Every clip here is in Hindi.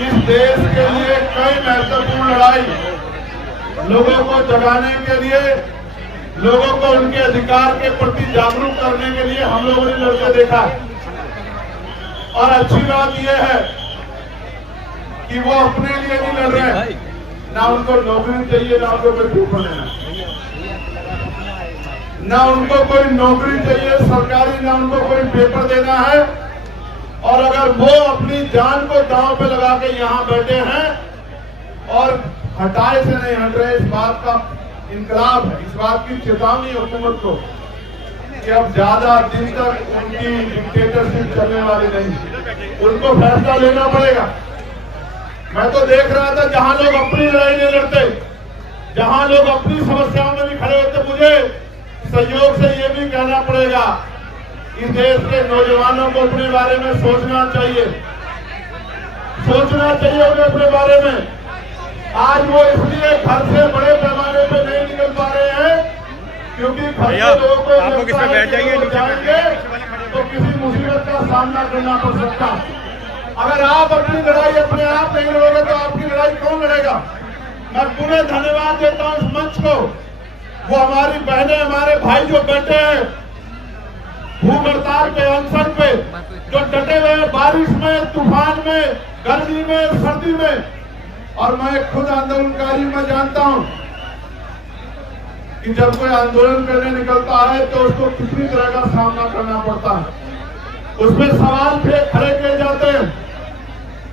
इस देश के लिए कई महत्वपूर्ण लड़ाई, लोगों को जगाने के लिए, लोगों को उनके अधिकार के प्रति जागरूक करने के लिए हम लोगों ने लड़के देखा है। और अच्छी बात यह है कि वो अपने लिए नहीं लड़ रहे हैं, ना उनको नौकरी चाहिए, ना उनको कोई पेपर देना, ना उनको कोई नौकरी चाहिए सरकारी, ना उनको कोई पेपर देना है। और अगर वो अपनी जान को दांव पे लगा के यहाँ बैठे हैं और हटाए से नहीं हट रहे, इस बात का इनकलाब है, इस बात की चेतावनी हुकूमत को कि अब ज्यादा दिन तक उनकी डिक्टेटरशिप चलने वाली नहीं, उनको फैसला लेना पड़ेगा। मैं तो देख रहा था जहां लोग अपनी लड़ाई नहीं लड़ते, जहां लोग अपनी समस्याओं में भी खड़े होते, मुझे सहयोग से ये भी कहना पड़ेगा, इस देश के नौजवानों को अपने बारे में सोचना चाहिए उन्हें अपने बारे में। आज वो इसलिए घर से बड़े पैमाने पे नहीं निकल पा रहे हैं क्योंकि घर के लोगों को जाएंगे तो किसी मुसीबत का सामना करना पड़ सकता। अगर आप अपनी लड़ाई अपने आप नहीं लड़ोगे तो आपकी लड़ाई कौन लड़ेगा। मैं पुनः धन्यवाद देता हूं इस मंच को, वो हमारी बहनें, हमारे भाई जो बैठे हैं भूख हड़ताल पे, अनशन पे, जो डटे हुए बारिश में, तूफान में, गर्मी में, सर्दी में। और मैं खुद आंदोलनकारी, मैं जानता हूं कि जब कोई आंदोलन करने निकलता है तो उसको कितनी तरह का सामना करना पड़ता है, उसमें सवाल खड़े किए जाते हैं,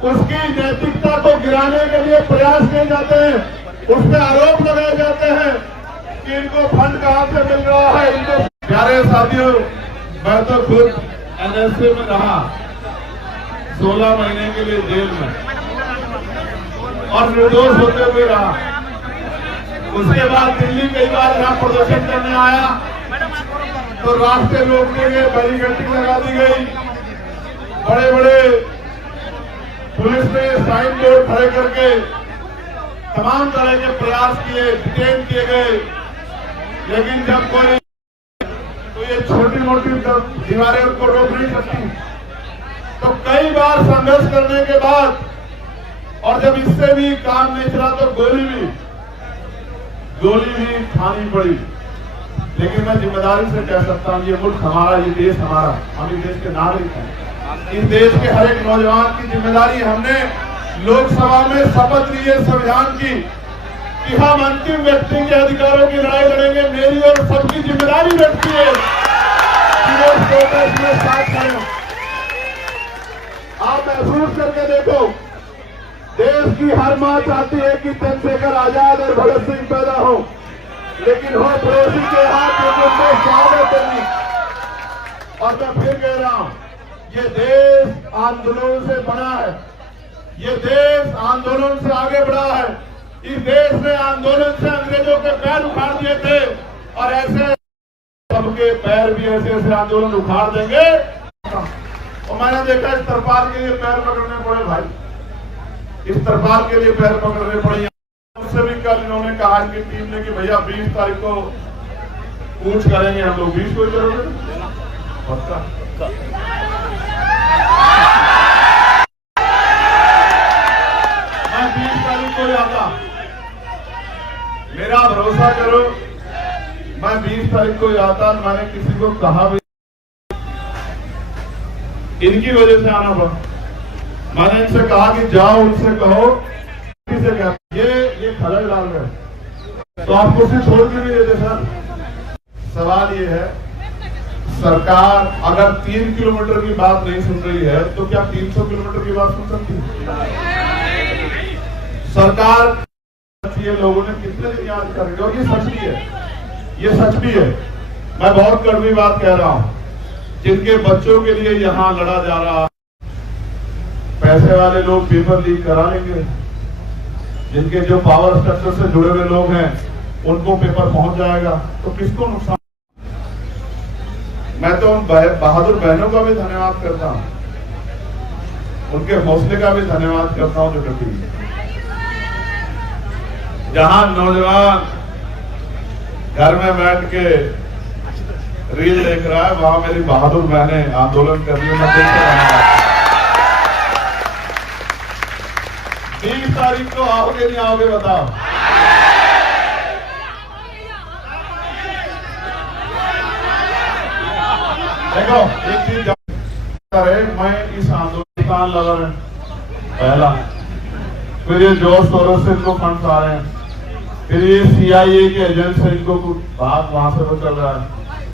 उसकी नैतिकता को गिराने के लिए प्रयास किए जाते हैं, उस पर आरोप लगाए जाते हैं कि इनको फंड कहां से मिल रहा है, इनको। प्यारे साथियों, मैं तो खुद एनएसए में रहा 16 महीने के लिए जेल में और निर्दोष होते हुए रहा। उसके बाद दिल्ली कई बार यहाँ प्रदर्शन करने आया तो रास्ते रोकने गए, बैरिकेडिंग लगा दी गई, बड़े बड़े पुलिस ने साइन बोर्ड खड़े करके तमाम तरह के प्रयास किए, डिटेन किए गए। लेकिन जब कोई तो ये छोटी मोटी दीवारें उनको रोक नहीं सकती। तो कई बार संघर्ष करने के बाद और जब इससे भी काम नहीं चला तो गोली भी खानी पड़ी। लेकिन मैं जिम्मेदारी से कह सकता हूं, ये मुल्क हमारा, ये देश हमारा, हम इस देश के नागरिक हैं। इस देश के हर एक नौजवान की जिम्मेदारी, हमने लोकसभा में शपथ ली है संविधान की कि हम अंतिम व्यक्ति के अधिकारों की लड़ाई लड़ेंगे। मेरी और सबकी जिम्मेदारी व्यक्ति है कि वो प्रोटेस्ट में साथ करें। आप महसूस करके देखो, देश की हर मां चाहती है कि चंद्रशेखर आजाद और भगत सिंह पैदा हो, लेकिन हो पड़ोसी के हाथ में स्वागत नहीं। और मैं फिर कह रहा हूं, ये देश आंदोलन से बना है, ये देश आंदोलन से आगे बढ़ा है। इस देश ने आंदोलन से अंग्रेजों के पैर उखाड़ दिए थे और ऐसे सबके पैर भी ऐसे आंदोलन उखाड़ देंगे। और मैंने देखा इस तरपाल के लिए पैर पकड़ने पड़े भाई, इस तरपाल के लिए पैर पकड़ने पड़े। उससे भी कल इन्होंने कहा कि टीम ने कि भैया 20 तारीख को पूछ करेंगे हम लोग। 20 को करोगे पक्का? मैं 20 तारीख को आता, मेरा भरोसा करो, मैं 20 तारीख को आता। मैंने किसी को कहा भी, इनकी वजह से आना पड़ा। मैंने इनसे कहा कि जाओ उनसे कहो, किसे कहा ये खलल डाल रहे तो आपको फिर छोड़ के नहीं देते सर। सवाल ये है, सरकार अगर 3 किलोमीटर की बात नहीं सुन रही है तो क्या 300 किलोमीटर की बात सुन सकती है? सरकार ये लोगों ने कितने दिन याद कर रहे, और ये सच भी है, ये सच भी है। मैं बहुत कड़वी बात कह रहा हूं, जिनके बच्चों के लिए यहां लड़ा जा रहा, पैसे वाले लोग पेपर लीक कराएंगे, जिनके जो पावर स्ट्रक्चर से जुड़े हुए लोग हैं उनको पेपर पहुंच जाएगा, तो किसको नुकसान। मैं तो उन बहादुर बहनों का भी धन्यवाद करता हूं, उनके हौसले का भी धन्यवाद करता हूं जो डटी। जहां नौजवान घर में बैठ के रील देख रहा है, वहां मेरी बहादुर बहनें आंदोलन कर रही है। मैं देख रहा हूं। 20 तारीख को आओगे नहीं आओगे बताओ? देखो एक चीज करे, मैं इस आंदोलन लगा रहे पहला, फिर ये जॉर्ज सोरोस से इनको फंड्स आ रहे हैं, फिर ये CIA के एजेंट से इनको बात वहां से तो चल रहा है।